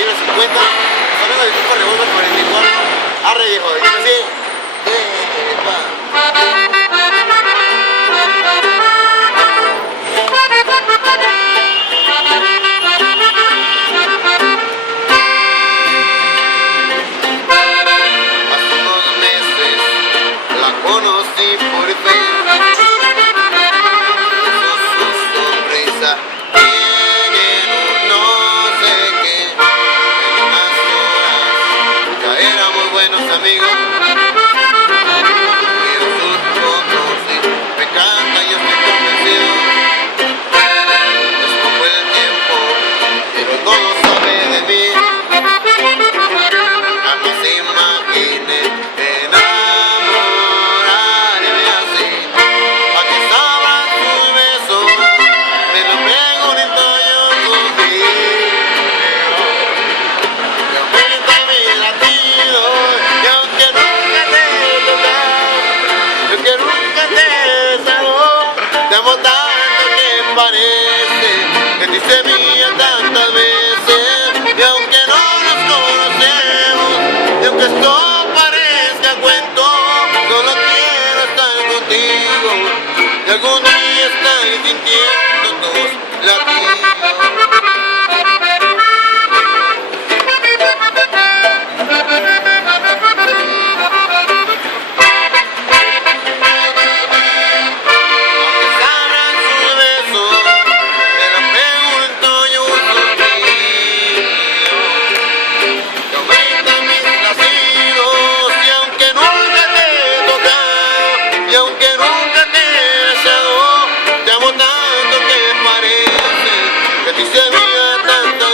calibre 50, sonido de tipo revólver 44. Arre viejo, y así. Hace unos meses la conocí por Facebook. Su sonrisa tiene un no sé qué. En unas horas ya éramos buenos amigos. Miro sus fotos y me encanta y estoy convencido. Después fue el tiempo, pero todo sabe de mí. Jamás imaginé enamorarme así. A que sabrán tus besos, me lo pregunto yo contigo. Que aumenta mi latido, y aunque nunca te he tocado, aunque nunca te he besado, te amo tanto que parece que te hice mía tantas veces. Y aunque no nos conocemos, y aunque esto parezca cuento, solo quiero estar contigo y algún día estar sintiendo tus latidos. Aunque sabrán sus besos, me lo pregunto yo contigo. Que aumentan mis latidos, y aunque nunca te he tocado, y aunque nunca te he besado, te amo tanto que parece que te hice mía tantas